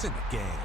points in the game.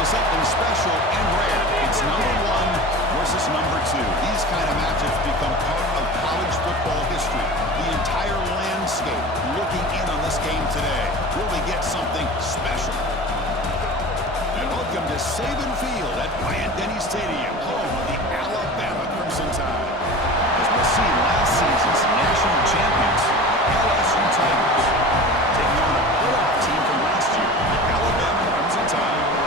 Something special and rare. It's number 1 versus number 2. These kind of matchups become part of college football history. The entire landscape looking in on this game today. Will they get something special? And welcome to Saban Field at Bryant-Denny Stadium, home of the Alabama Crimson Tide. As we'll see, last season's national champions, LSU Tigers, taking on a playoff team from last year, the Alabama Crimson Tide.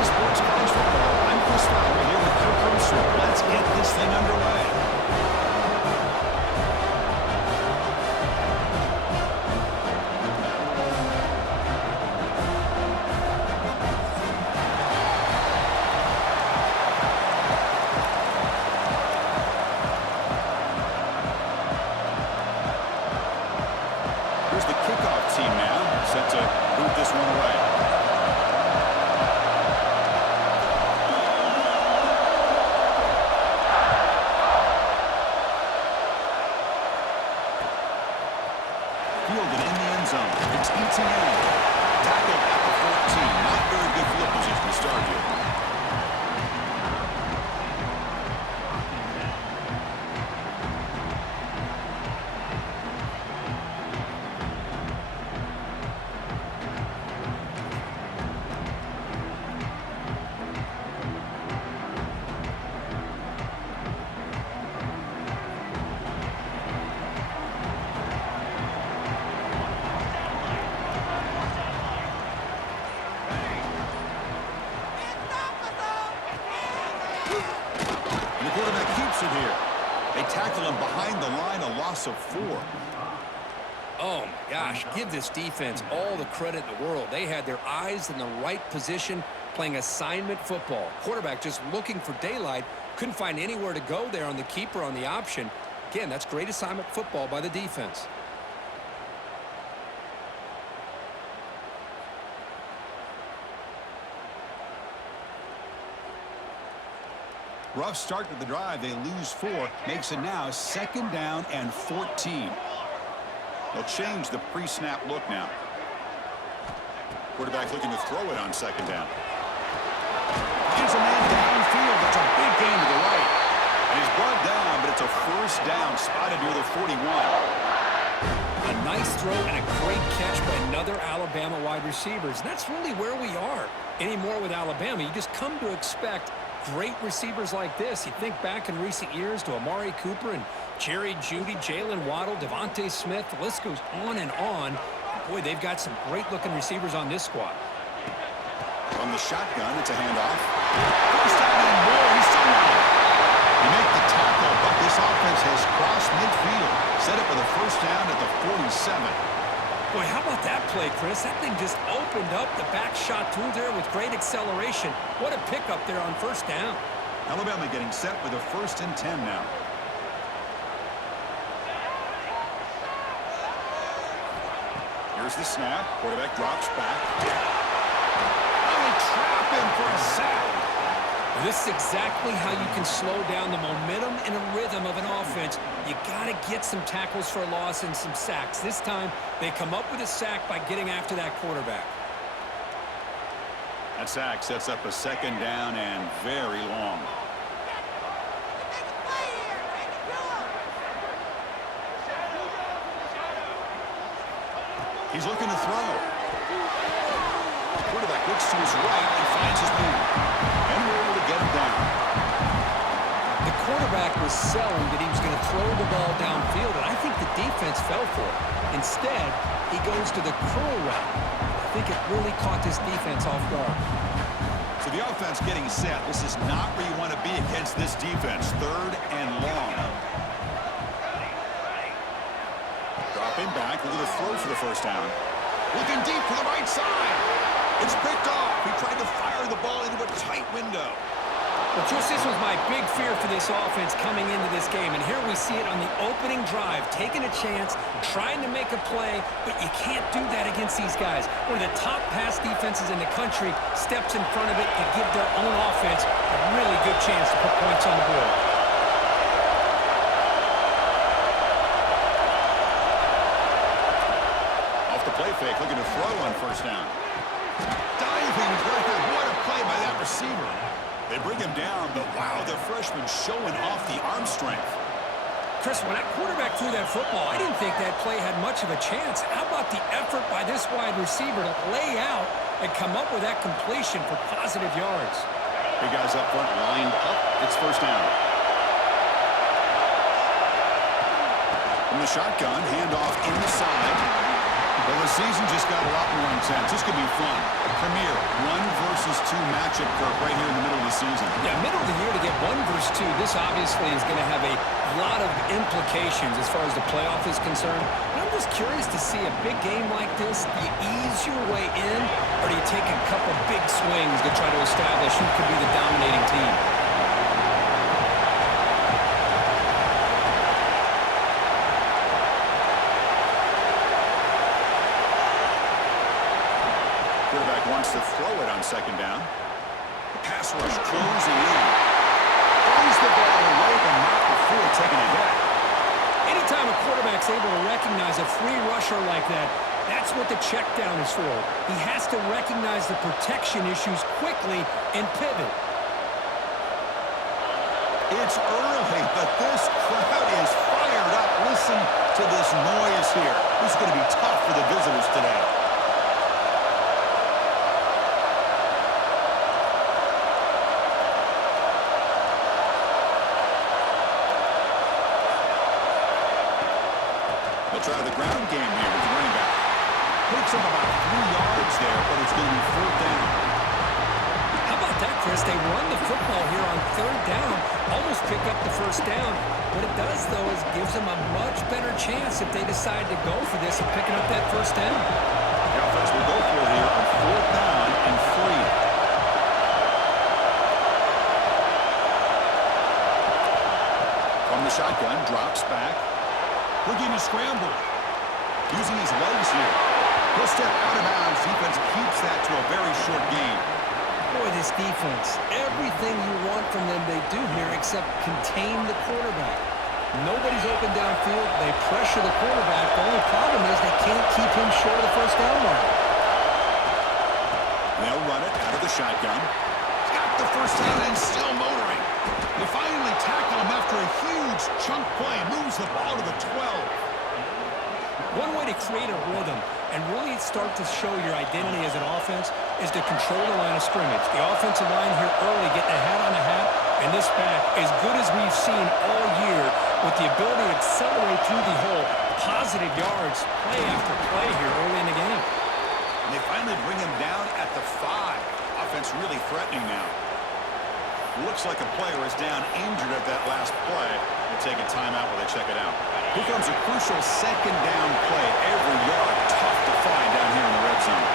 Sports College Football. I'm Chris Fowler here with Kirk Herbstreit. Let's get this thing underway. Here's the kickoff team now, set to boot this one away. Fielded in the end zone. It's ETN. Tackled at the 14. Not very good field position to start here. Here. They tackle him behind the line, a loss of 4. Oh, my gosh, give this defense all the credit in the world. They had their eyes in the right position playing assignment football. Quarterback just looking for daylight. Couldn't find anywhere to go there on the keeper on the option. Again, that's great assignment football by the defense. Rough start to the drive. They lose 4. Makes it now 2nd down and 14. They'll change the pre-snap look now. Quarterback looking to throw it on 2nd down. Gives a man downfield. That's a big gain to the right. And he's brought down, but it's a 1st down spotted near the 41. A nice throw and a great catch by another Alabama wide receiver. And that's really where we are anymore with Alabama. You just come to expect great receivers like this. You think back in recent years to Amari Cooper and Jerry Jeudy, Jalen Waddle, Devontae Smith. The list goes on and on. Boy, they've got some great-looking receivers on this squad. From the shotgun, it's a handoff. 1st down and more. He's still running. You make the tackle, but this offense has crossed midfield. Set up with a 1st down at the 47. Boy, how about that play, Chris? That thing just opened up the back shot through there with great acceleration. What a pickup there on 1st down. Alabama getting set with a 1st and 10 now. Here's the snap. Quarterback drops back. Oh, they trap him for a sack. This is exactly how you can slow down the momentum and a rhythm of an offense. You got to get some tackles for a loss and some sacks. This time, they come up with a sack by getting after that quarterback. That sack sets up a 2nd down and very long. He's looking to throw. Quarterback looks to his right and finds his man. And we're able to get him down. The quarterback was selling that he was going to throw the ball downfield, and I think the defense fell for it. Instead, he goes to the curl route. I think it really caught this defense off guard. So the offense getting set. This is not where you want to be against this defense. 3rd and long. Dropping back, looking to throw for the 1st down. Looking deep to the right side. It's picked off. He tried to fire the ball into a tight window. Well, Chris, this was my big fear for this offense coming into this game. And here we see it on the opening drive, taking a chance, trying to make a play, but you can't do that against these guys. One of the top pass defenses in the country steps in front of it to give their own offense a really good chance to put points on the board. Off the play fake, looking to throw on 1st down. Diving play. What a play by that receiver. They bring him down, but wow, the freshman showing off the arm strength. Chris, when that quarterback threw that football, I didn't think that play had much of a chance. How about the effort by this wide receiver to lay out and come up with that completion for positive yards? Big guys up front lined up. It's 1st down. From the shotgun, handoff inside. Well, the season just got a lot more intense. This could be fun. Premier 1-versus-2 matchup right here in the middle of the season. Yeah, middle of the year to get 1 versus 2. This obviously is going to have a lot of implications as far as the playoff is concerned. And I'm just curious to see a big game like this. Do you ease your way in, or do you take a couple big swings to try to establish who could be the dominating team? Wants to throw it on 2nd down. The pass rush closing in. Throws the ball away, but not before taking a hit. Anytime a quarterback's able to recognize a free rusher like that, that's what the check down is for. He has to recognize the protection issues quickly and pivot. It's early, but this crowd is fired up. Listen to this noise here. This is going to be tough for the visitors today. Try the ground game here with the running back. Picks up about 3 yards there, but it's going to be 4th down. How about that, Chris. They run the football here on third down, almost pick up the first down. What it does, though, is gives them a much better chance if they decide to go for this and picking up that first down. The offense will go for it here on fourth down and 3. From the shotgun, drops back. Looking to scramble. Using his legs here. He'll step out of bounds. Defense keeps that to a very short gain. Boy, this defense, everything you want from them they do here except contain the quarterback. Nobody's open downfield. They pressure the quarterback. The only problem is they can't keep him short of the first down line. They'll run it out of the shotgun. Got the first down and still motoring. They finally tackle him after a huge chunk play. Moves the ball to the 12. One way to create a rhythm and really start to show your identity as an offense is to control the line of scrimmage. The offensive line here early getting a hat on a hat, and this back, as good as we've seen all year, with the ability to accelerate through the hole, positive yards, play after play here early in the game. And they finally bring him down at the 5. Offense really threatening now. Looks like a player is down injured at that last play. We'll take a timeout while they check it out. Here comes a crucial second down play. Every yard tough to find down here in the red zone.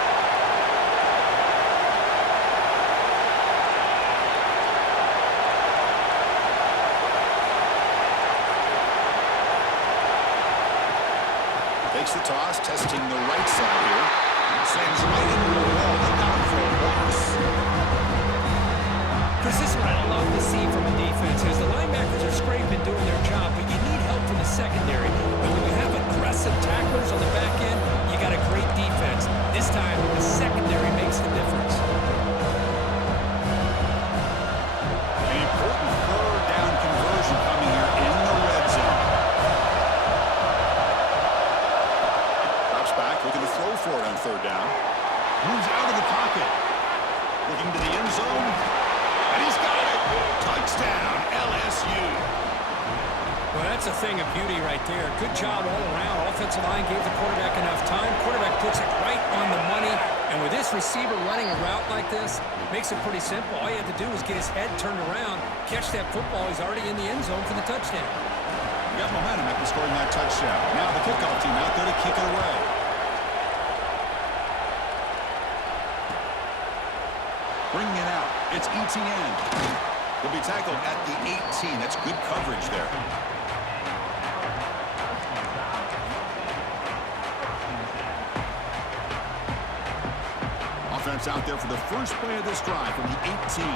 Takes the toss, testing the right side here. Sends right into the wall. They got him for a loss. Chris, this is what I love to see from a defense is the linebackers are scraping doing their job, but you need help from the secondary. And when you have aggressive tacklers on the back end, you got a great defense. This time, the secondary makes the difference. An important third down conversion coming here in the red zone. Drops back, looking to throw for it on third down. Moves out of the pocket. Looking to the end zone. And he's got it. Touchdown, LSU. Well, that's a thing of beauty right there. Good job all around. Offensive line gave the quarterback enough time. Quarterback puts it right on the money. And with this receiver running a route like this, makes it pretty simple. All you have to do is get his head turned around, catch that football. He's already in the end zone for the touchdown. Got momentum after scoring that touchdown. Now the kickoff team out there to kick it away. Bringing it out. It's ETN. He'll be tackled at the 18. That's good coverage there. Offense out there for the first play of this drive from the 18.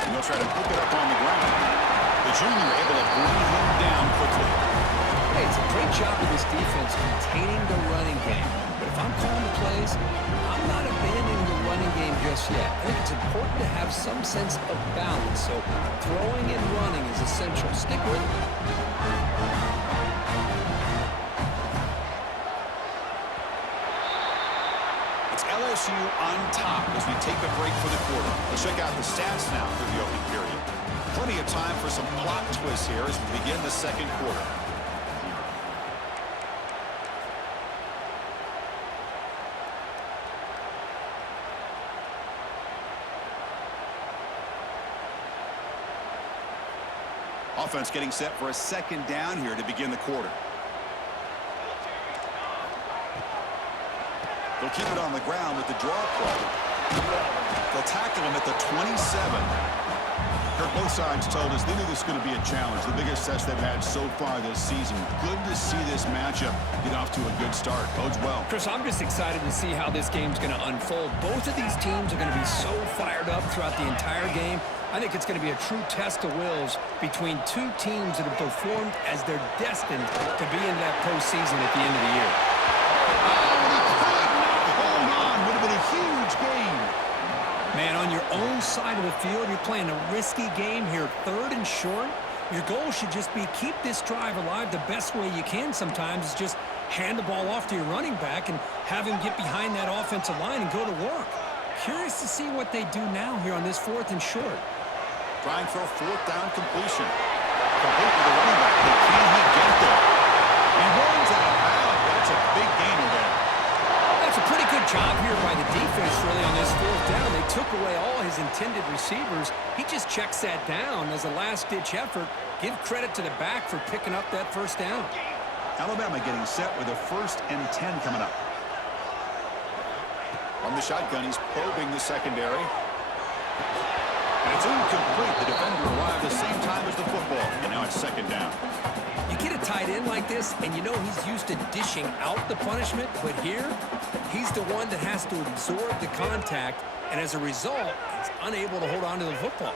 And they'll try to pick it up on the ground. The junior able to bring him down quickly. Hey, it's a great job of this defense containing the running game. But if I'm calling the plays, I'm not abandoning the running game just yet. I think it's important to have some sense of balance. So throwing and running is essential. Stick with it. It's LSU on top as we take a break for the quarter. Let's check out the stats now through the opening period. Plenty of time for some plot twists here as we begin the second quarter. Offense getting set for a second down here to begin the quarter. They'll keep it on the ground with the draw play. They'll tackle him at the 27. Kirk, both sides told us they knew this was going to be a challenge, the biggest test they've had so far this season. Good to see this matchup get off to a good start. Bodes well. Chris, I'm just excited to see how this game's going to unfold. Both of these teams are going to be so fired up throughout the entire game. I think it's going to be a true test of wills between two teams that have performed as they're destined to be in that postseason at the end of the year. Hold on. Would have been a huge game. Man, on your own side of the field, you're playing a risky game here, third and short. Your goal should just be keep this drive alive the best way you can sometimes is just hand the ball off to your running back and have him get behind that offensive line and go to work. Curious to see what they do now here on this fourth and short. Trying for a fourth down completion. Complete with the running back. But can he get there? He runs out of bounds. That's a big game. receivers. He just checks that down as a last-ditch effort. Give credit to the back for picking up that first down. Alabama getting set with a 1st and 10 coming up. From the shotgun, he's probing the secondary. And it's incomplete. The defender arrived the same time as the football. And now it's 2nd down. You get a tight end like this, and you know he's used to dishing out the punishment. But here, he's the one that has to absorb the contact. And as a result, he's unable to hold on to the football.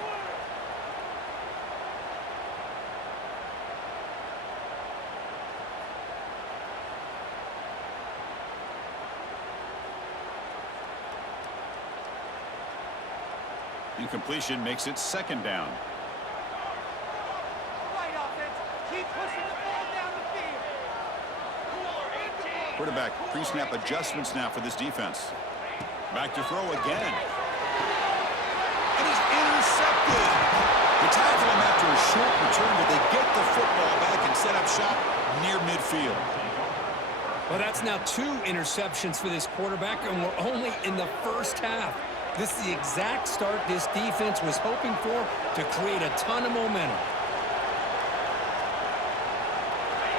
Incompletion makes it 2nd down. Right, offense. Keep pushing the ball down the field. Quarterback pre-snap adjustments now for this defense. Back to throw again. And he's intercepted. They tackle him after a short return, but they get the football back and set up shop near midfield. Well, that's now 2 interceptions for this quarterback, and we're only in the first half. This is the exact start this defense was hoping for to create a ton of momentum.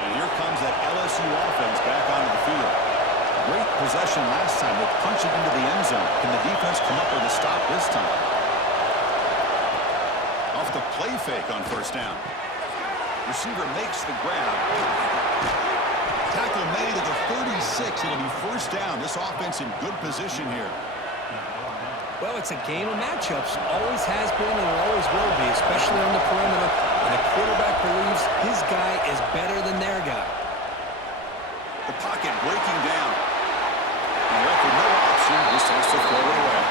And here comes that LSU offense back onto the field. Great possession last time. They punch it into the end zone. Can the defense come up with a stop this time? Off the play fake on 1st down. Receiver makes the grab. Tackle made at the 36. It'll be 1st down. This offense in good position here. Well, it's a game of matchups. Always has been and always will be, especially on the perimeter. And the quarterback believes his guy is better than their guy. The pocket breaking down. And left with no option, just has to throw it away.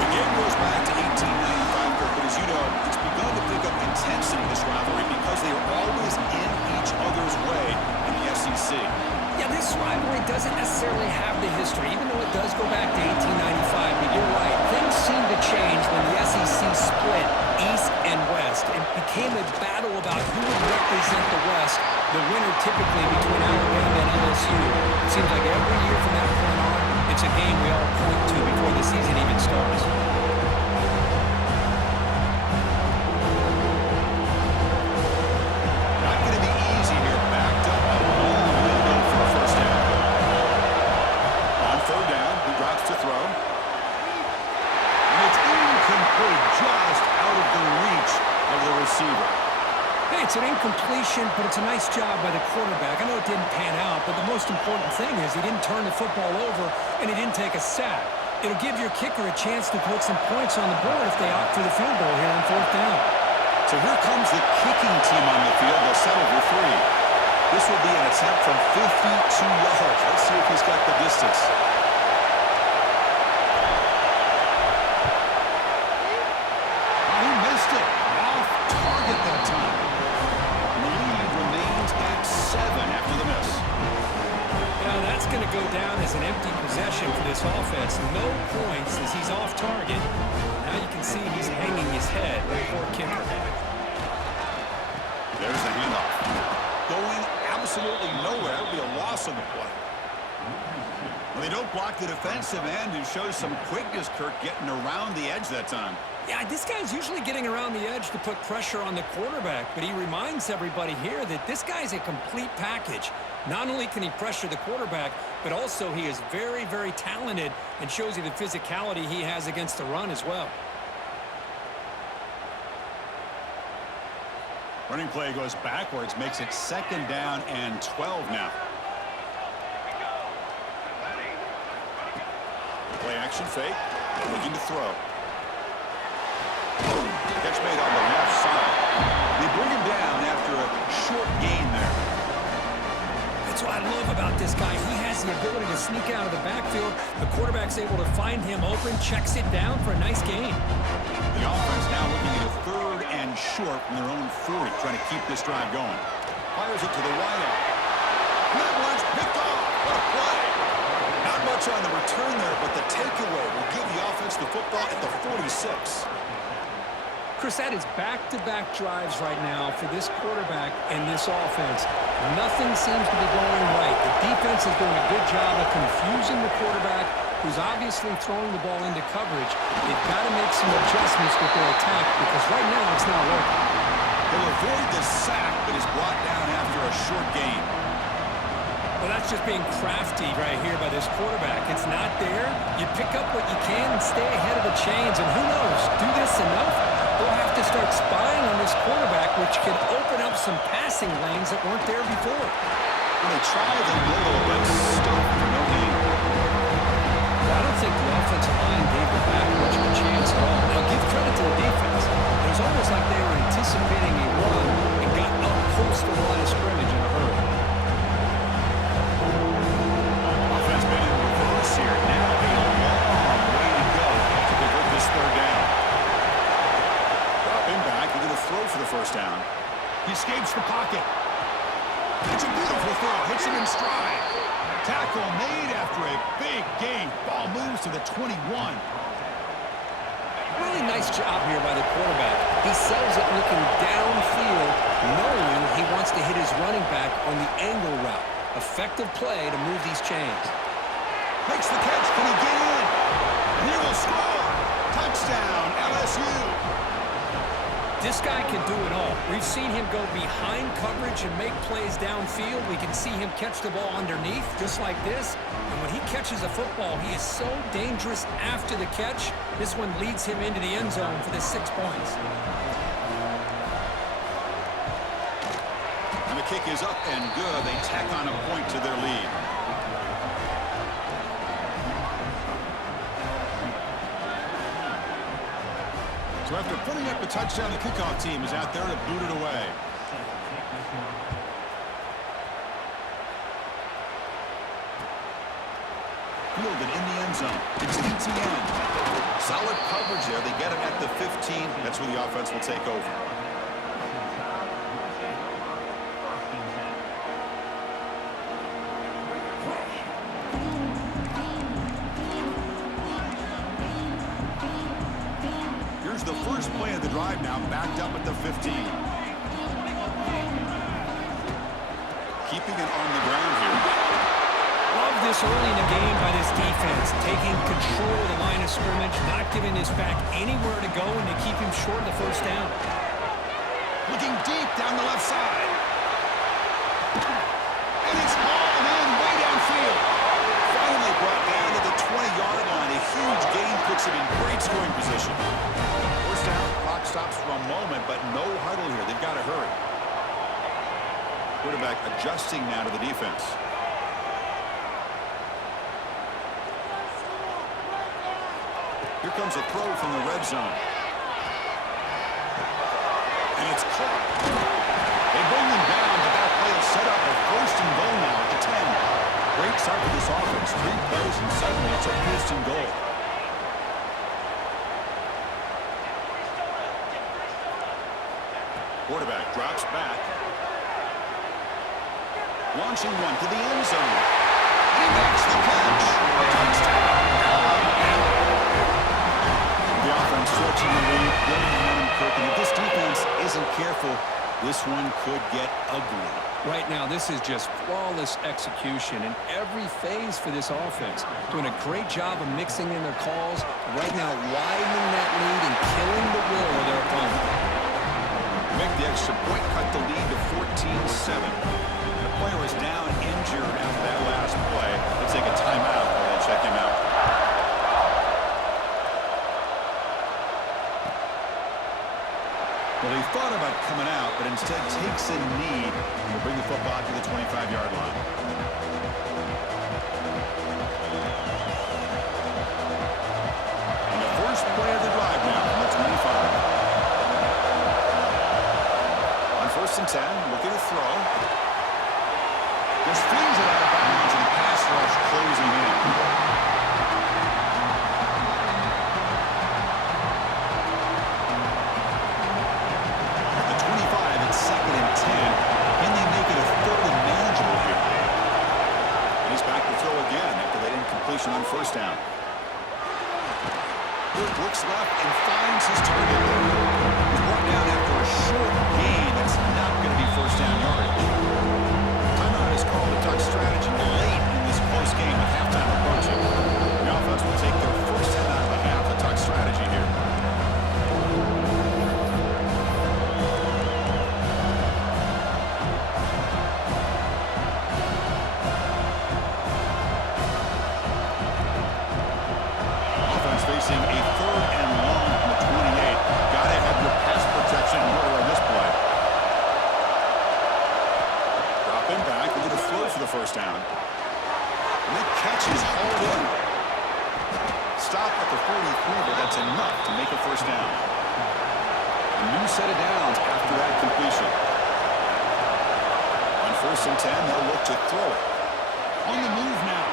The game goes back to 1895, but as you know, it's begun to pick up intensity, this rivalry, because they are always in each other's way in the SEC. Yeah, this rivalry doesn't necessarily have the history, even though it does go back to 1895. But you're right, things seem to change when the SEC split East and West. It became a battle about who would represent the West, the winner typically between Alabama and LSU. It seems like every year from that point on, it's a game we all point to before the season even starts. Not going to be easy here. Backed up a long way to go for a 1st down. On 3rd down, he drops to throw. And it's incomplete, just out of the reach of the receiver. Hey, it's an incompletion, but it's a nice job by the quarterback. I know it didn't pan out, but the most important thing is he didn't turn the football over and he didn't take a sack. It'll give your kicker a chance to put some points on the board if they opt for the field goal here on 4th down. So here comes the kicking team on the field. They'll settle for 3. This will be an attempt from 52 yards. Let's see if he's got the distance. Oh, he missed it. Off target that time. And the lead remains at 7 after the miss. Now that's going to go down as an empty possession for this offense. No points as he's off target. Now you can see he's hanging his head. Poor kicker. There's the handoff. Going absolutely nowhere. It'll be a loss on the play. Well, they don't block the defensive end and show some quickness, Kirk, getting around the edge that time. Yeah, this guy's usually getting around the edge to put pressure on the quarterback, but he reminds everybody here that this guy's a complete package. Not only can he pressure the quarterback, but also he is very, very talented and shows you the physicality he has against the run as well. Running play goes backwards, makes it 2nd down and 12 now. Play action fake, looking to throw. Catch made on the left side. They bring him down after a short gain there. That's what I love about this guy. He has the ability to sneak out of the backfield. The quarterback's able to find him open, checks it down for a nice gain. The offense now looking at a 3rd and short from their own 40, trying to keep this drive going. Fires it to the wideout. That one's picked off. What a play. Not much on the return there, but the takeaway will give the offense the football at the 46. Chris, that is back-to-back drives right now for this quarterback and this offense. Nothing seems to be going right. The defense is doing a good job of confusing the quarterback, who's obviously throwing the ball into coverage. They've got to make some adjustments with their attack because right now it's not working. He'll avoid the sack, but is brought down after a short gain. Well, that's just being crafty right here by this quarterback. It's not there. You pick up what you can and stay ahead of the chains. And who knows, do this enough, they'll have to start spying on this quarterback, which could open up some passing lanes that weren't there before. When they try the middle, but stop for no gain. I don't think the offensive line gave the back much of a chance at all. Now, give credit to the defense. It was almost like they were anticipating a run and got up close to the line of scrimmage in a hurry. Offense been in reverse here. Now a long way to go to convert this third down. Drop him back. He's going to throw for the first down. He escapes the pocket. It's a beautiful throw. Hits him in stride. Tackle made after a big gain. Ball moves to the 21. Really nice job here by the quarterback. He sells it looking downfield, knowing he wants to hit his running back on the angle route. Effective play to move these chains. Makes the catch. Can he get in? And he will score. Touchdown, LSU. This guy can do it all. We've seen him go behind coverage and make plays downfield. We can see him catch the ball underneath, just like this. And when he catches a football, he is so dangerous after the catch. This one leads him into the end zone for the 6 points. And the kick is up and good. They tack on a point to their lead. So after putting up a touchdown, the kickoff team is out there to boot it away. Fielded in the end zone. It's ETN. Solid coverage there. They get him at the 15. That's where the offense will take over. The first play of the drive now backed up at the 15. Keeping it on the ground here. Love this early in the game by this defense, taking control of the line of scrimmage, not giving this back anywhere to go, and to keep him short of the first down. Looking deep down the left side. And it's hauled in way downfield. Finally brought down to the 20-yard line. A huge gain puts it in great scoring position. First down, clock stops for a moment, but no huddle here. They've got to hurry. Quarterback adjusting now to the defense. Here comes a throw from the red zone. And it's caught. They bring him down, but that play will set up a first and goal now at the 10. Great start for this offense. 3 plays, and suddenly it's a first and goal. Quarterback drops back. Launching one to the end zone. He makes the catch. Touchdown, Alabama. The offense stretching the lead, building momentum quick, and if this defense isn't careful, this one could get ugly. Right now, this is just flawless execution in every phase for this offense. Doing a great job of mixing in their calls. Right now, widening that lead and killing the will of their opponent. Make the extra point, cut the lead to 14-7. The player was down injured after that last play. They'll take a timeout while they check him out. Well, he thought about coming out, but instead takes a knee and will bring the football to the 25-yard line. And the first play of the drive now from the 25. First and 10, looking to throw. Just flings it out of bounds, and the pass rush closing in. At the 25, it's 2nd and 10. Can they make it a third and manageable here? And he's back to throw again after that incompletion on first down. Looks left and finds his target there. He's brought down after a short gain. That's not going to be first down yardage. Timeout is called. The Ducks strategy late in this close game with halftime approaching. The offense first down. And that catch is hauled in. Stop at the 43, but that's enough to make a first down. A new set of downs after that completion. On 1st and 10, they'll look to throw it. On the move now.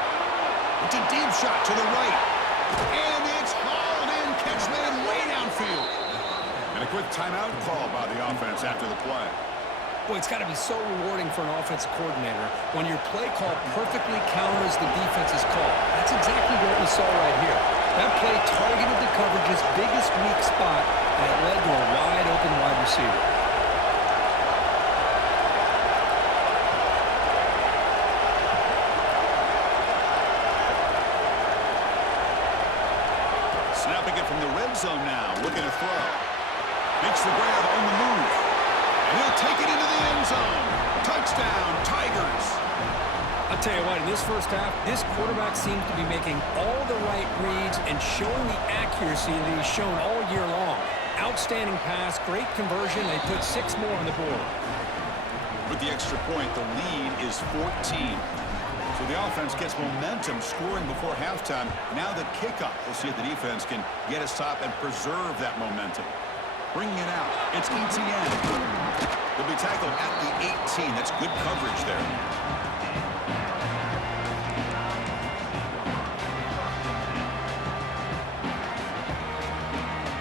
It's a deep shot to the right. And it's hauled in. Catch made way downfield. And a quick timeout call by the offense after the play. Boy, it's got to be so rewarding for an offensive coordinator when your play call perfectly counters the defense's call. That's exactly what we saw right here. That play targeted the coverage's biggest weak spot, and it led to a wide-open wide receiver. Snapping it from the red zone now, looking to throw. Makes the grab on the move. And he'll take it into the end zone. Touchdown, Tigers. I'll tell you what, in this first half, this quarterback seems to be making all the right reads and showing the accuracy that he's shown all year long. Outstanding pass, great conversion. They put 6 more on the board. With the extra point, the lead is 14. So the offense gets momentum scoring before halftime. Now the kickoff. We'll see if the defense can get a stop and preserve that momentum. Bringing it out. It's ETN. They'll be tackled at the 18. That's good coverage there.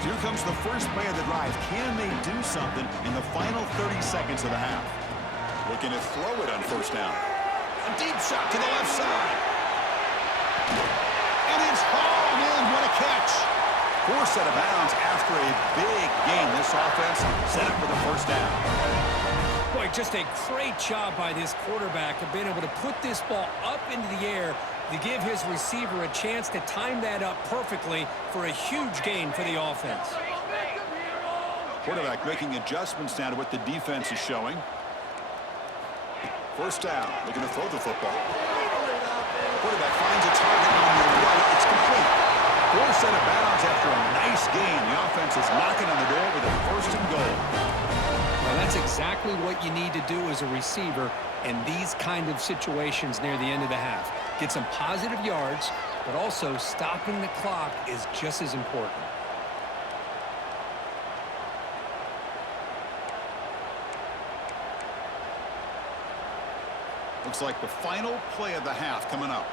So here comes the first play of the drive. Can they do something in the final 30 seconds of the half? Looking to throw it on 1st down. A deep shot to the left side. And it's hauled in. What a catch. 4 set of bounds after a big gain. This offense set up for the 1st down. Boy, just a great job by this quarterback of being able to put this ball up into the air to give his receiver a chance to time that up perfectly for a huge gain for the offense. Quarterback making adjustments now to what the defense is showing. 1st down, looking to throw the football. Quarterback finds a target on the right. It's complete. 4 set of bounds after a nice gain. The offense is knocking on the door with a 1st and goal. Well, that's exactly what you need to do as a receiver in these kind of situations near the end of the half. Get some positive yards, but also stopping the clock is just as important. Looks like the final play of the half coming up.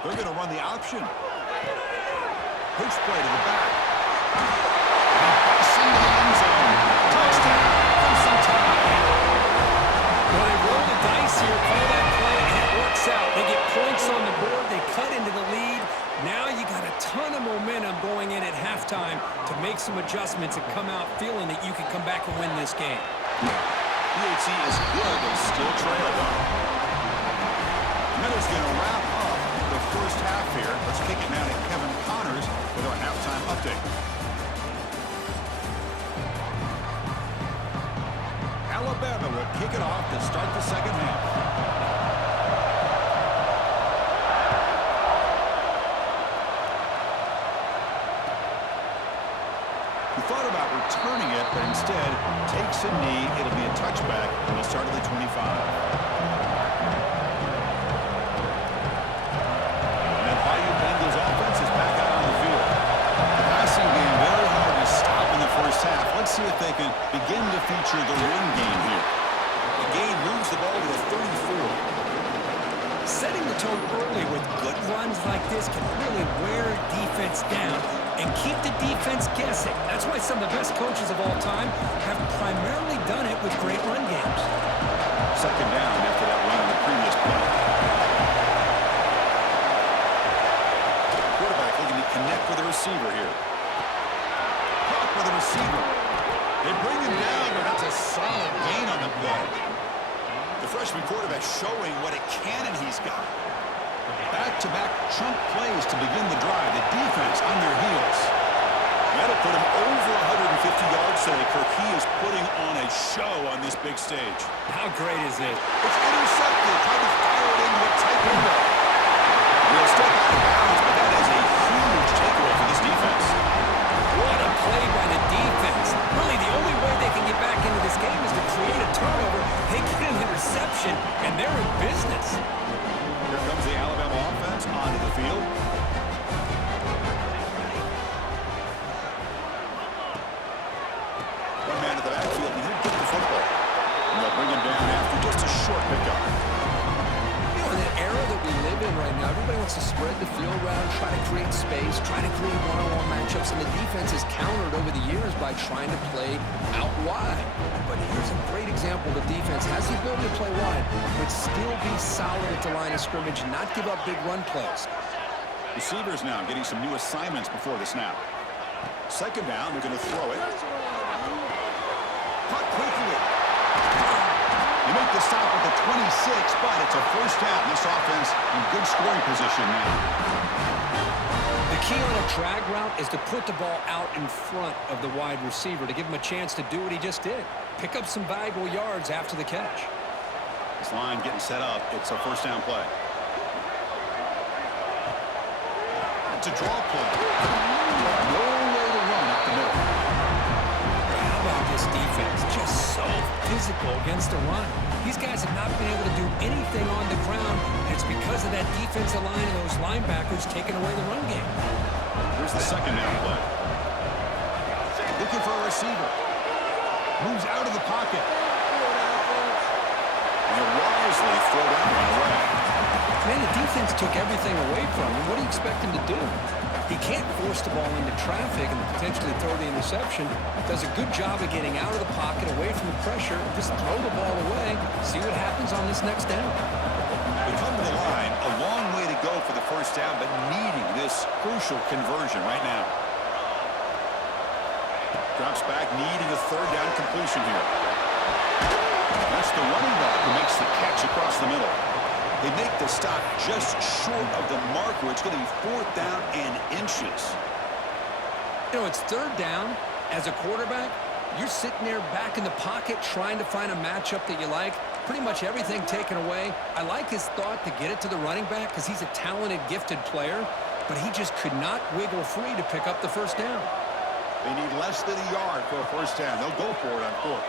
They're going to run the option. Push play to the back. And busts into the end zone. Touchdown. Crimson Tide. Well, they roll the dice here, call that play, and it works out. They get points on the board. They cut into the lead. Now you got a ton of momentum going in at halftime to make some adjustments and come out feeling that you can come back and win this game. PHC is good. They still trail, though. And that is going to wrap up the first half here. Let's kick it now to Kevin Connors with our halftime update. Alabama will kick it off to start the second half. He thought about returning it, but instead takes a knee. It'll be a touchback on the start of the 25. And Bayou Bengals offense is back out on the field. The passing game very hard to stop in the first half. Let's see if they can begin to feature the run game here. The game moves the ball to the 34. Setting the tone early with good runs like this can really wear defense down and keep the defense guessing. That's why some of the best coaches of all time have primarily done it with great run games. 2nd down after that run on the previous play. Quarterback looking to connect with the receiver here. Caught by the receiver. They bring him down, but that's a solid gain on the play. The freshman quarterback showing what a cannon he's got. Back-to-back chunk plays to begin the drive. The defense on their heels. That'll put him over 150 yards today. Kirk, he is putting on a show on this big stage. How great is it? It's intercepted. Trying to fire it into a tight window. He'll step out of bounds, but that is a huge takeaway for this defense. What a play by the defense. Really, the only way they can get back into this game is to create a turnover. man at the backfield, and he'll get the football. And they'll bring him down after just a short pickup. You know, in the era that we live in right now, everybody wants to spread the field around, try to create space, try to create one-on-one matchups, and the defense has countered over the years by trying to play out wide. But here's a great example. The defense has the ability to play wide, but still be solid at the line of scrimmage and not give up big run plays. Receivers now getting some new assignments before the snap. Second down, they're going to throw it. Cut quickly. They make the stop at the 26, but it's a first down. This offense in good scoring position now. The key on a drag route is to put the ball out in front of the wide receiver to give him a chance to do what he just did. Pick up some valuable yards after the catch. This line getting set up. It's a first down play. It's a draw play. No way to run up the middle. How about this defense? Just so physical against the run. These guys have not been able to do anything on the ground, and it's because of that defensive line and those linebackers taking away the run game. Here's the second down play. Looking for a receiver. Moves out of the pocket. And a wisely throw that one away. Man, the defense took everything away from him. What do you expect him to do? He can't force the ball into traffic and potentially throw the interception. Does a good job of getting out of the pocket, away from the pressure. Just throw the ball away. See what happens on this next down. We come to the line. A long way to go for the first down, but needing this crucial conversion right now. Drops back, needing a third down completion here. That's the running back who makes the catch across the middle. They make the stop just short of the marker. It's going to be fourth down and inches. You know, it's third down. As a quarterback, you're sitting there back in the pocket trying to find a matchup that you like. Pretty much everything taken away. I like his thought to get it to the running back because he's a talented, gifted player, but he just could not wiggle free to pick up the first down. They need less than a yard for a first down. They'll go for it on fourth.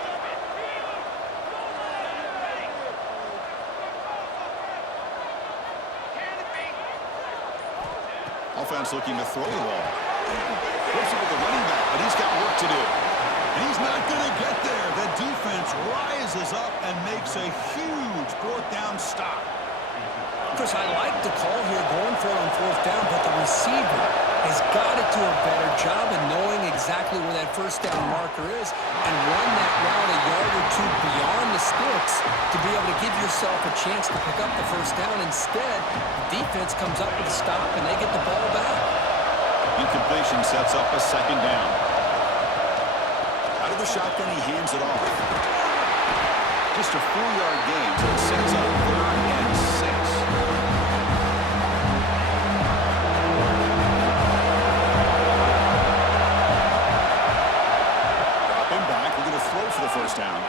Offense looking to throw the ball. Puts it with the running back, but he's got work to do. And he's not going to get there. The defense rises up and makes a huge fourth down stop. Chris, I like the call here going for it on fourth down, but the receiver has got to do a better job of knowing exactly where that first down marker is and run that route a yard or two beyond the sticks to be able to give yourself a chance to pick up the first down. Instead, the defense comes up with a stop and they get the ball back. Incompletion sets up a second down. Out of the shotgun, he hands it off. Just a 4-yard gain, so it sets up 3rd and 6. First down.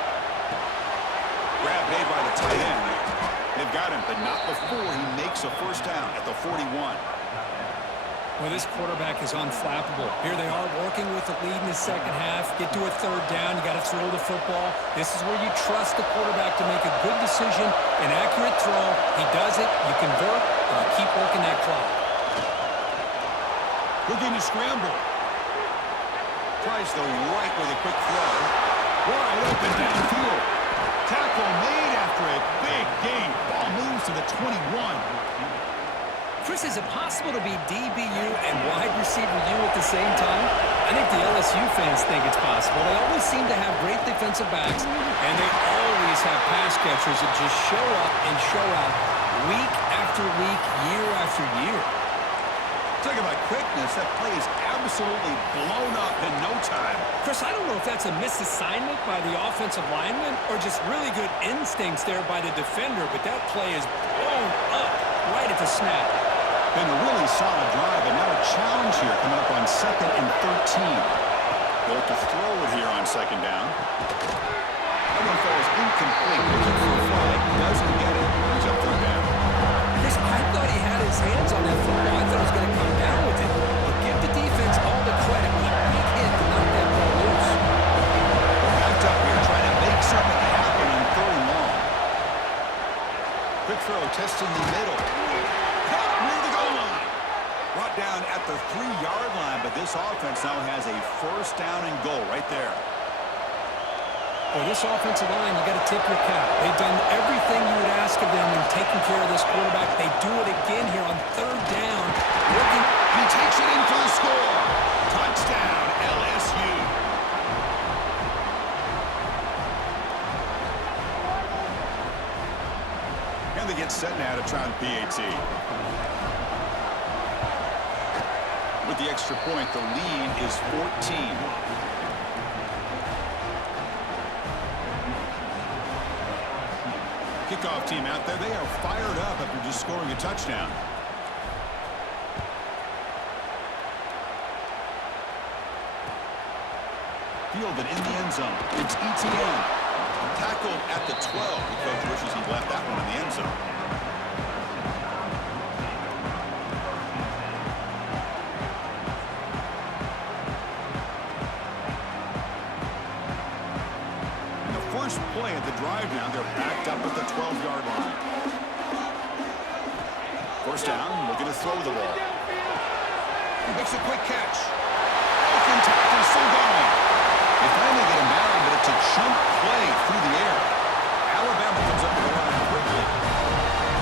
Grab made by the tight end. They've got him, but not before he makes a first down at the 41. Well, this quarterback is unflappable. Here they are working with the lead in the second half. Get to a third down. You got to throw the football. This is where you trust the quarterback to make a good decision, an accurate throw. He does it. You convert, and you keep working that clock. Looking to scramble. Tries the right with a quick throw. Wide open downfield. Tackle made after a big gain. Ball moves to the 21. Chris, is it possible to be DBU and wide receiver U at the same time? I think the LSU fans think it's possible. They always seem to have great defensive backs, and they always have pass catchers that just show up and show out week after week, year after year. Talk about quickness. That play is absolutely blown up in no time. Chris, I don't know if that's a misassignment by the offensive lineman or just really good instincts there by the defender, but that play is blown up right at the snap. Been a really solid drive, and now a challenge here coming up on 2nd and 13. They'll look to throw it here on second down. That one falls incomplete. Looking for a flag. Doesn't get it. He's up third down. Chris, I thought he had his hands on that football. I thought he was going to come down with it. But give the defense all the credit with a big hit to knock that ball loose. Backed up here, trying to make something happen on 3rd and long. Quick throw, testing the middle. Caught near the goal line. Brought down at the 3-yard line, but this offense now has a first down and goal right there. Well, this offensive line, you got to tip your cap. They've done everything you would ask of them in taking care of this quarterback. They do it again here on third down. He takes it in for the score. Touchdown, LSU. And they get set now to try the PAT. With the extra point, the lead is 14. Kickoff team out there. They are fired up after just scoring a touchdown. Fielded in the end zone. It's ETN. Tackled at the 12. The coach wishes he left that one in the end zone. And the first play of the drive now, they're backed up at the 12-yard line. First down, looking to throw the ball. He makes a quick catch. Contact is still going. They finally get him down, but it's a chunk play through the air. Alabama comes up with the line quickly.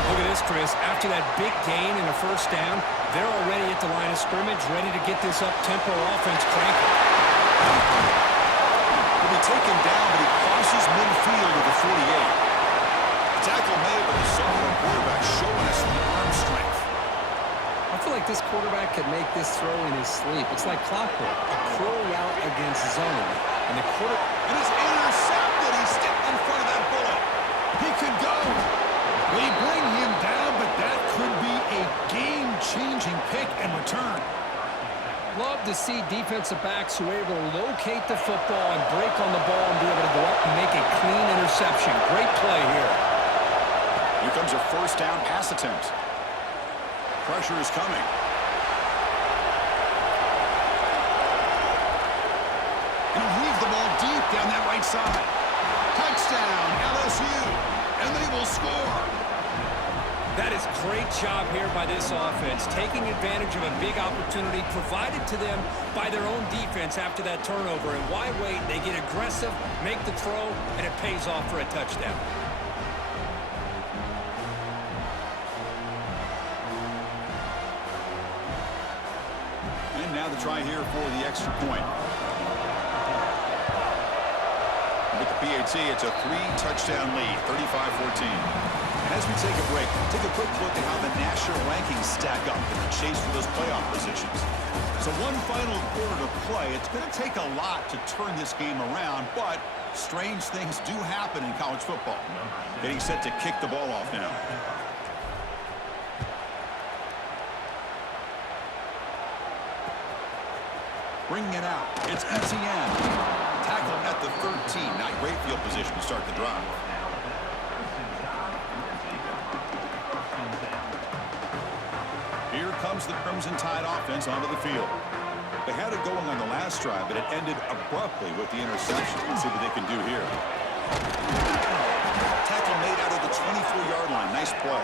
Look at this, Chris. After that big gain in the first down, they're already at the line of scrimmage, ready to get this up-tempo offense cranking. He'll be taken down, but he crosses midfield at the 48. The tackle made by the sophomore quarterback showing us the arm strength. I feel like this quarterback could make this throw in his sleep. It's like clockwork, a crow route against zone. And the And it's intercepted. He stepped in front of that bullet. He could go. They bring him down, but that could be a game-changing pick and return. Love to see defensive backs who are able to locate the football and break on the ball and be able to go up and make a clean interception. Great play here. Here comes a first down pass attempt. Pressure is coming. And he'll leave the ball deep down that right side. Touchdown, LSU. And they will score. That is great job here by this offense, taking advantage of a big opportunity provided to them by their own defense after that turnover. And why wait? They get aggressive, make the throw, and it pays off for a touchdown. And now the try here for the extra point. With the PAT, it's a 3-touchdown lead, 35-14. And as we take a break, take a quick look at how the national rankings stack up in the chase for those playoff positions. So one final quarter to play. It's going to take a lot to turn this game around, but strange things do happen in college football. Getting set to kick the ball off now. Bringing it out. It's ETN. Tackle at the 13. Not great field position to start the drive. Here comes the Crimson Tide offense onto the field. They had it going on the last drive, but it ended abruptly with the interception. Let's see what they can do here. Tackle made out of the 24-yard line. Nice play.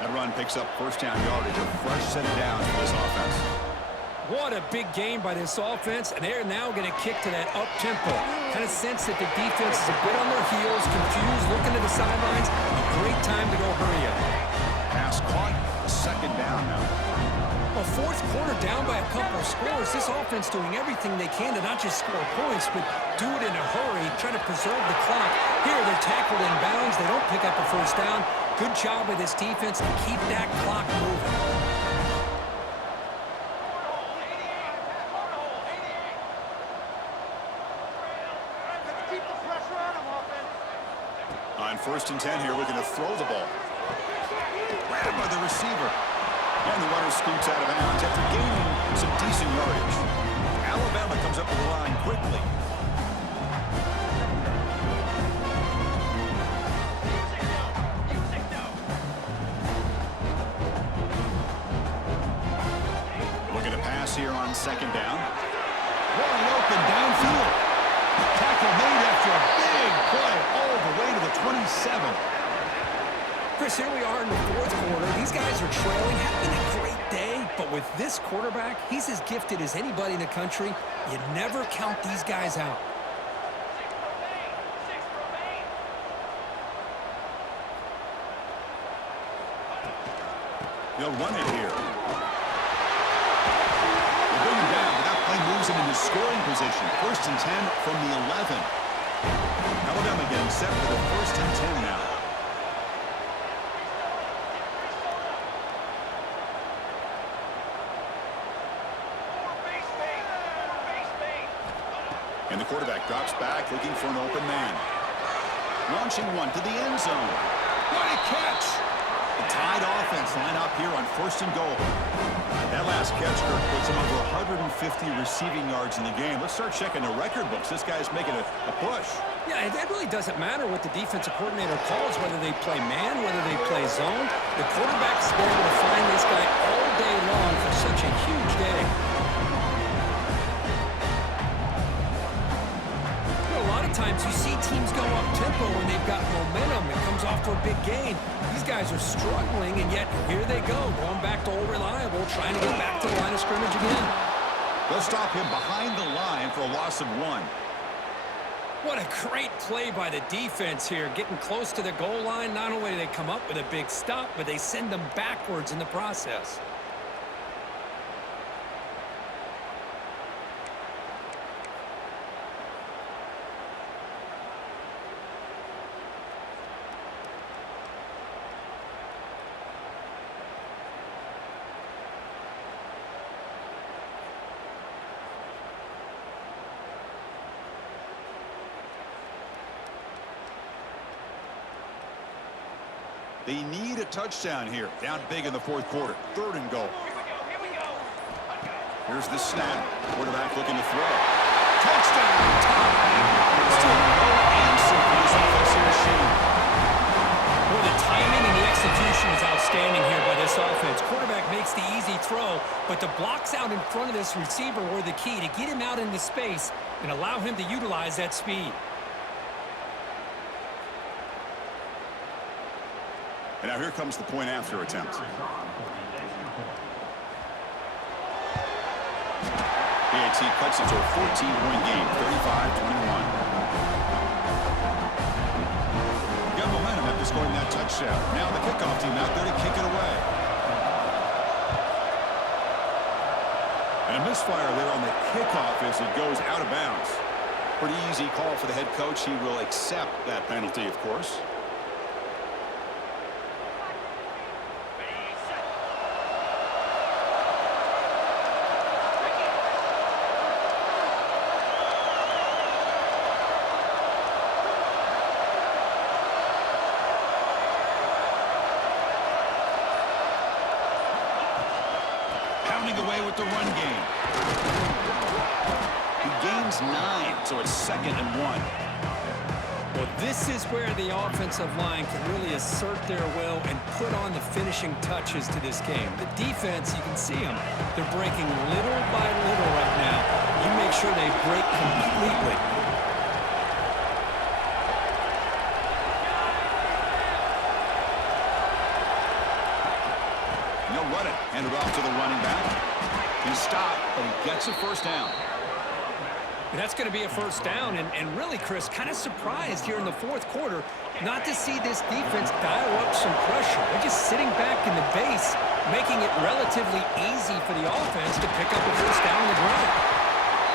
That run picks up first down yardage. A fresh set of downs for this offense. What a big game by this offense, and they're now going to kick to that up-tempo. Kind of sense that the defense is a bit on their heels, confused, looking to the sidelines. A great time to go hurry up. Pass caught. Second down now. Well, fourth quarter down by a couple of scores. This offense doing everything they can to not just score points, but do it in a hurry, try to preserve the clock. Here, they're tackled in bounds. They don't pick up a first down. Good job by this defense to keep that clock moving. On 1st and 10 here, looking to throw the ball. Grabbed by the receiver. And the runner scoots out of bounds after gaining some decent yardage. Alabama comes up with the line quickly. Looking to pass here on second down. Wide open downfield. Tackle made after a big play all the way to the 27. Chris, here we are in the fourth quarter. These guys are trailing, having a great day. But with this quarterback, he's as gifted as anybody in the country. You never count these guys out. They'll run it here. They bring him down, but that play moves him into scoring position. 1st and 10 from the 11. Alabama getting set for the 1st and 10 now. And the quarterback drops back, looking for an open man. Launching one to the end zone. What a catch! The Tide offense line up here on 1st and goal. That last catch, Kirk, puts him over 150 receiving yards in the game. Let's start checking the record books. This guy's making a push. Yeah, it really doesn't matter what the defensive coordinator calls, whether they play man, whether they play zone. The quarterback's able to find this guy all day long for such a huge day. Times you see teams go up tempo when they've got momentum. It comes off for a big gain. These guys are struggling, and yet here they go, going back to old reliable, trying to get back to the line of scrimmage again. They'll stop him behind the line for a loss of 1. What a great play by the defense here, getting close to the goal line. Not only do they come up with a big stop, but they send them backwards in the process. They need a touchdown here. Down big in the 4th quarter. 3rd and goal. Here's the snap. Quarterback looking to throw. Touchdown! Still no answer for this offensive machine. Well, the timing and the execution is outstanding here by this offense. Quarterback makes the easy throw, but the blocks out in front of this receiver were the key to get him out into space and allow him to utilize that speed. And now here comes the point after attempt. PAT cuts it to a 14-point game, 35-21. Got momentum after scoring that touchdown. Now the kickoff team out there to kick it away. And a misfire there on the kickoff as it goes out of bounds. Pretty easy call for the head coach. He will accept that penalty, of course. Away with the run game. He gains 9, so it's 2nd and 1. Well, this is where the offensive line can really assert their will and put on the finishing touches to this game. The defense, you can see them. They're breaking little by little right now. You make sure they break completely. They'll run it. Hand it off to the running back. He stopped, but he gets a 1st down. That's going to be a 1st down, and really, Chris, kind of surprised here in the 4th quarter not to see this defense dial up some pressure. They're just sitting back in the base, making it relatively easy for the offense to pick up a 1st down on the ground.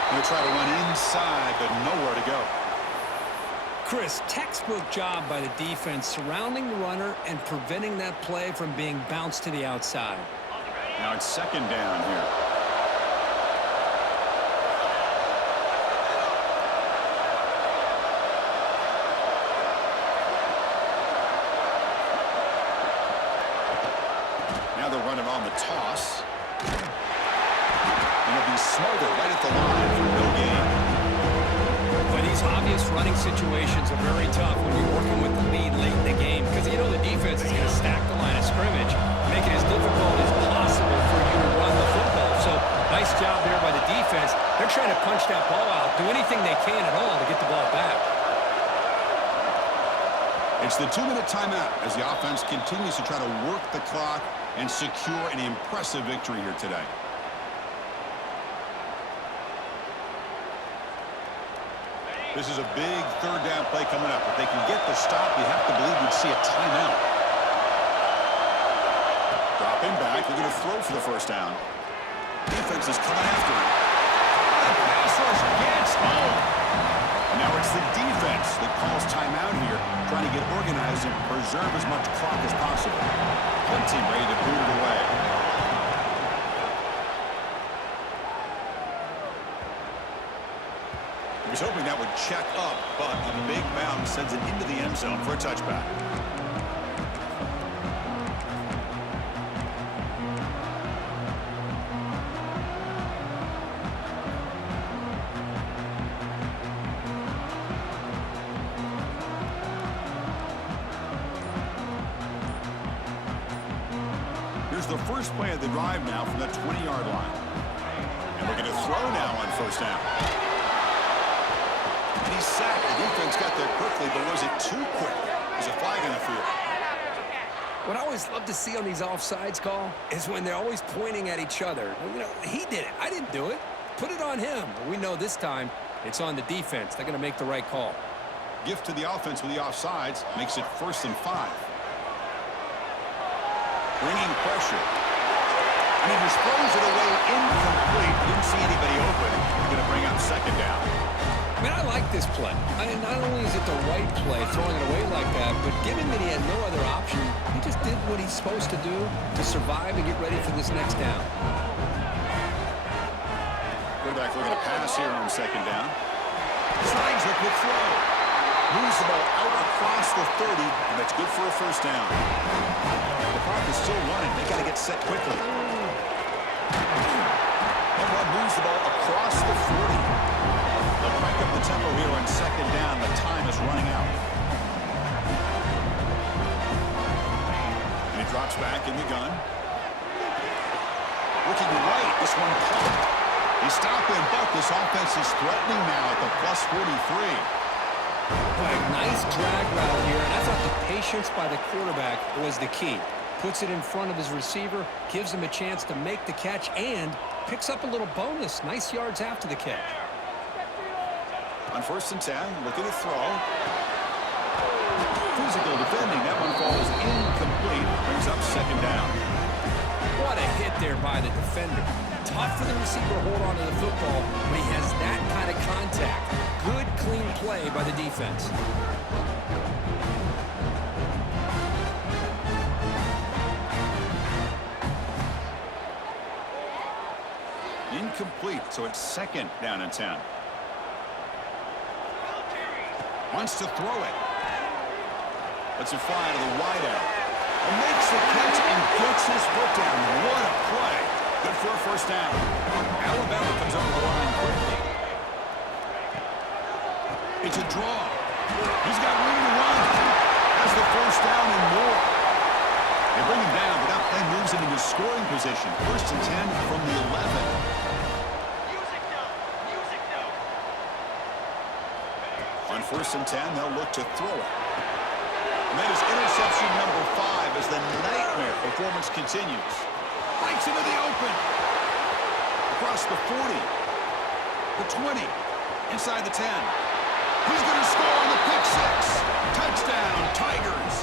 They'll try to run inside, but nowhere to go. Chris, textbook job by the defense surrounding the runner and preventing that play from being bounced to the outside. Now it's 2nd down here. Now they're running on the toss. And it'll be Smother right at the line for no gain. But these obvious running situations are very tough when you're working with the lead late in the game because you know the defense is going to stack the line of scrimmage, make it as difficult as possible for you to run the football. So nice job there by the defense. They're trying to punch that ball out, do anything they can at all to get the ball back. It's the 2-minute timeout as the offense continues to try to work the clock and secure an impressive victory here today. This is a big 3rd down play coming up. If they can get the stop, you have to believe we'd see a timeout. Drop Spin back. They're going to throw for the first down. Defense is coming after him. The pass rush gets home. Now it's the defense that calls timeout here, trying to get organized and preserve as much clock as possible. Punt team ready to boot it away. He was hoping that would check up, but a big bounce sends it into the end zone for a touchback. Here's the first play of the drive now from the 20-yard line. And we're going to throw now on first down. And he's sacked. The defense got there quickly, but was it too quick? There's a flag on the field. What I always love to see on these offsides call is when they're always pointing at each other. You know, he did it. I didn't do it. Put it on him. We know this time it's on the defense. They're going to make the right call. Gift to the offense with the offsides makes it 1st and 5. Bringing pressure. And he just throws it away incomplete. Didn't see anybody open. He's going to bring up 2nd down. I mean, I like this play. I mean, not only is it the right play, throwing it away like that, but given that he had no other option, he just did what he's supposed to do to survive and get ready for this next down. Quarterback looking to pass here on 2nd down. Slides a quick throw. Moves the ball out across the 30, and that's good for a first down. The clock is still running. They got to get set quickly. And one moves the ball across the 40. They'll crank up the tempo here on 2nd down. The time is running out. And he drops back in the gun. Looking right, this one caught. He stopped and bucked. This offense is threatening now at the plus 43. Nice drag route here, and I thought the patience by the quarterback was the key. Puts it in front of his receiver, gives him a chance to make the catch, and picks up a little bonus. Nice yards after the catch. On 1st and 10, looking to throw. Physical defending. That one falls incomplete. Brings up 2nd down. What a hit there by the defender. Tough for the receiver to hold on to the football, but he has that kind of contact. Good, clean play by the defense. Incomplete, so it's 2nd down and 10. Wants to throw it. Lets it fly to the wideout. And makes the catch and gets his foot down. What a play. Good for a first down. Alabama comes up the line quickly. It's a draw. He's got room to run. Has the first down and more. They bring him down, but that play moves him into scoring position. 1st and 10 from the 11. On 1st and 10, they'll look to throw it. And that is interception number 5 as the nightmare performance continues. Breaks into the open. Across the 40. The 20. Inside the 10. He's going to score on the pick 6. Touchdown, Tigers.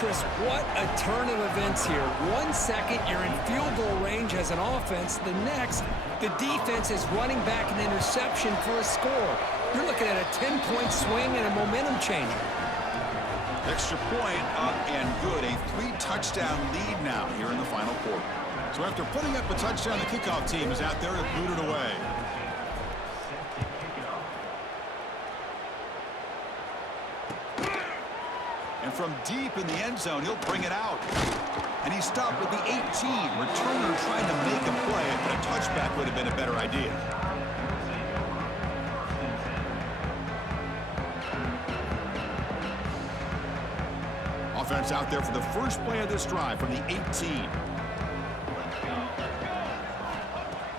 Chris, what a turn of events here. 1 second, you're in field goal range as an offense. The next, the defense is running back an interception for a score. You're looking at a 10-point swing and a momentum changer. Extra point up and good. A 3-touchdown lead now here in the final quarter. So after putting up a touchdown, the kickoff team is out there to boot it away. And from deep in the end zone, he'll bring it out. And he stopped at the 18. Returner trying to make a play, but a touchback would have been a better idea. Offense out there for the first play of this drive from the 18.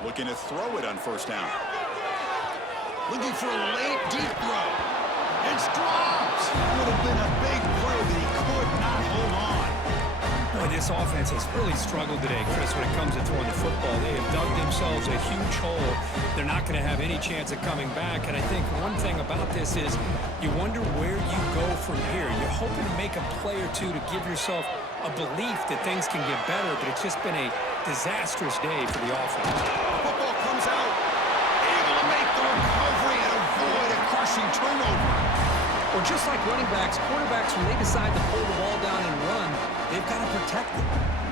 Looking to throw it on first down. Looking for a late deep throw. It's dropped. Would have been a big play, but he could not hold on. Boy, this offense has really struggled today, Chris, when it comes to throwing the football. They have dug themselves a huge hole. They're not going to have any chance of coming back. And I think one thing about this is you wonder where you go from here. You're hoping to make a play or two to give yourself a belief that things can get better, but it's just been a disastrous day for the offense. Football comes out. Able to make the recovery and avoid a crushing turnover. Or just like running backs, quarterbacks, when they decide to pull the ball down and run, they've got to protect it.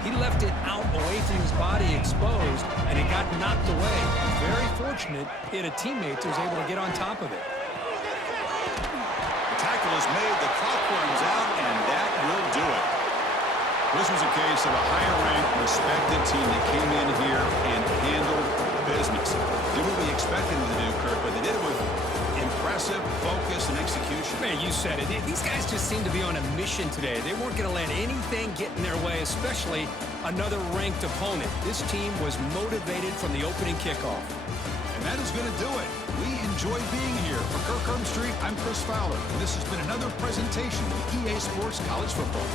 He left it out away from his body exposed, and it got knocked away. Very fortunate he had a teammate who was able to get on top of it. The tackle is made, the clock runs out, and that will do it. This was a case of a higher-ranked, respected team that came in here and handled business. Did what we expected them to do, Kirk, but they did it with impressive focus and execution. Man, you said it. These guys just seem to be on a mission today. They weren't going to let anything get in their way, especially another ranked opponent. This team was motivated from the opening kickoff. And that is going to do it. We enjoyed being here. For Kirk Street, I'm Chris Fowler, and this has been another presentation of EA Sports College Football.